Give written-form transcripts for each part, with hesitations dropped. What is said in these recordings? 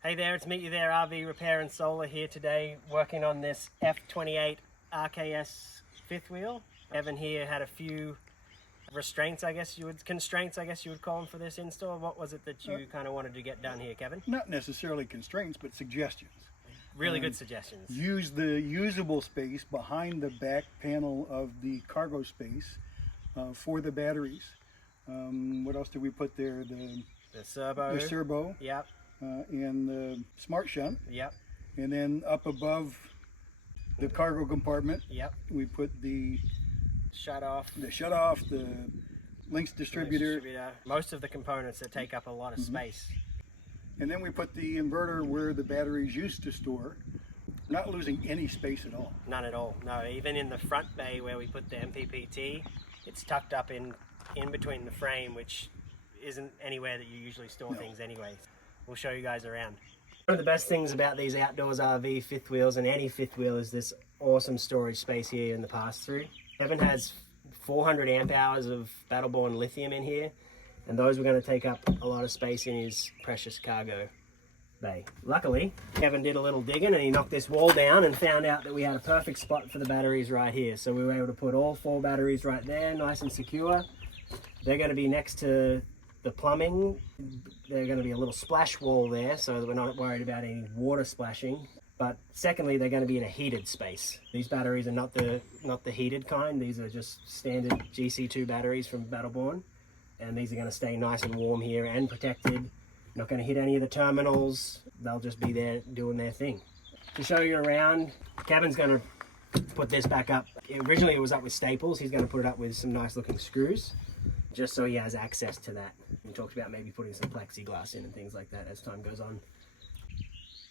Hey there, it's Meet You There RV Repair and Solar here today, working on this F28RKS fifth wheel. Kevin here had a few constraints, I guess you would call them for this install. What was it that you kind of wanted to get done here, Kevin? Not necessarily constraints, but suggestions. Really good suggestions. Use the usable space behind the back panel of the cargo space for the batteries. What else did we put there? The servo. Yep. And the smart shunt. Yep. And then up above the cargo compartment, yep, we put the shut off, the links distributor. Most of the components that take up a lot of space. And then we put the inverter where the batteries used to store, not losing any space at all. None at all. No, even in the front bay where we put the MPPT, it's tucked up in between the frame, which isn't anywhere that you usually store things anyway. We'll show you guys around. One of the best things about these outdoors RV fifth wheels and any fifth wheel is this awesome storage space here in the pass-through. Kevin has 400 amp hours of battle-born lithium in here, and those were going to take up a lot of space in his precious cargo bay. Luckily, Kevin did a little digging and he knocked this wall down and found out that we had a perfect spot for the batteries right here. So we were able to put all 4 batteries right there, nice and secure. They're going to be next to the plumbing. There's going to be a little splash wall there so that we're not worried about any water splashing. But secondly, they're going to be in a heated space. These batteries are not the heated kind. These are just standard GC2 batteries from Battleborn, and these are going to stay nice and warm here and protected. Not going to hit any of the terminals. They'll just be there doing their thing. To show you around, Kevin's going to put this back up. Originally it was up with staples. He's going to put it up with some nice looking screws, just so he has access to that. We talked about maybe putting some plexiglass in and things like that as time goes on.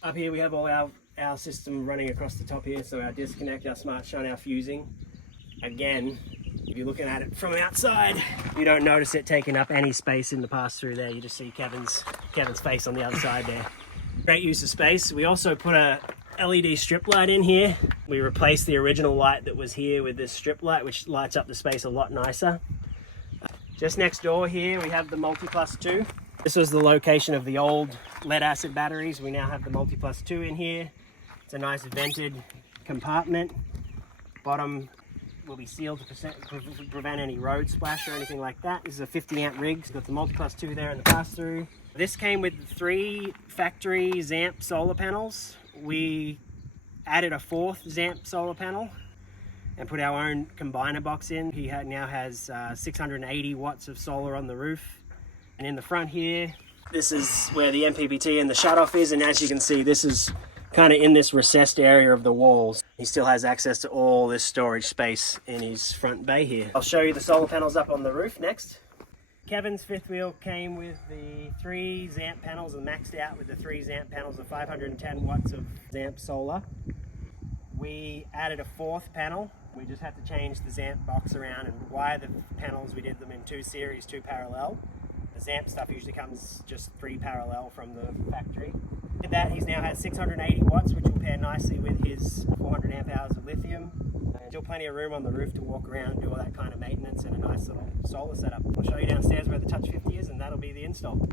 Up here we have all our system running across the top here, so our disconnect, our smart shunt, our fusing. Again, if you're looking at it from outside, you don't notice it taking up any space in the pass-through there. You just see Kevin's face on the other side there. Great use of space. We also put a LED strip light in here. We replaced the original light that was here with this strip light, which lights up the space a lot nicer. Just next door here, we have the Multi+ 2. This was the location of the old lead acid batteries. We now have the Multi+ 2 in here. It's a nice vented compartment. Bottom will be sealed to prevent any road splash or anything like that. This is a 50 amp rig. It's got the Multi+ 2 there in the pass-through. This came with 3 factory Zamp solar panels. We added a 4th Zamp solar panel and put our own combiner box in. He now has 680 watts of solar on the roof. And in the front here, this is where the MPPT and the shutoff is, and as you can see, this is kind of in this recessed area of the walls. He still has access to all this storage space in his front bay here. I'll show you the solar panels up on the roof next. Kevin's fifth wheel came with the 3 Zamp panels and maxed out with the 3 Zamp panels of 510 watts of Zamp solar. We added a 4th panel. We just had to change the Zamp box around and wire the panels. We did them in 2 series, 2 parallel. The Zamp stuff usually comes just 3 parallel from the factory. With that, he's now has 680 watts, which will pair nicely with his 400 amp hours of lithium. Still plenty of room on the roof to walk around and do all that kind of maintenance and a nice little solar setup. I'll show you downstairs where the Touch 50 is, and that'll be the install.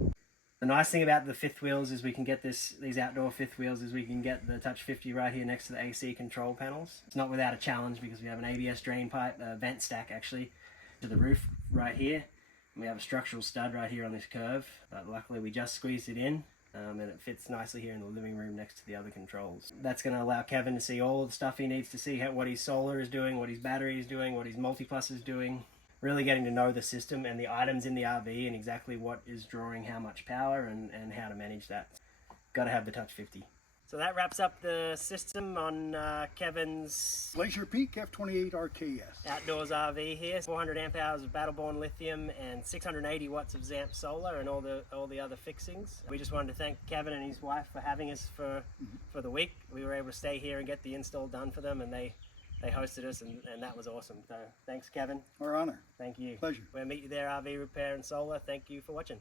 The nice thing about the fifth wheels is we can get these outdoor fifth wheels is we can get the Touch 50 right here next to the AC control panels. It's not without a challenge because we have an ABS drain pipe, a vent stack actually, to the roof right here. And we have a structural stud right here on this curve, but luckily we just squeezed it in. And it fits nicely here in the living room next to the other controls. That's going to allow Kevin to see all of the stuff he needs to see, what his solar is doing, what his battery is doing, what his Multi+ is doing. Really getting to know the system and the items in the RV and exactly what is drawing how much power and how to manage that. Got to have the Touch 50. So that wraps up the system on Kevin's Glacier Peak F28RKS. outdoors RV here. 400 amp hours of Battleborn lithium and 680 watts of Zamp solar and all the other fixings. We just wanted to thank Kevin and his wife for having us for the week. We were able to stay here and get the install done for them, and they hosted us, and that was awesome. So thanks, Kevin. Our honor. Thank you. Pleasure. We'll Meet You There RV Repair and Solar. Thank you for watching.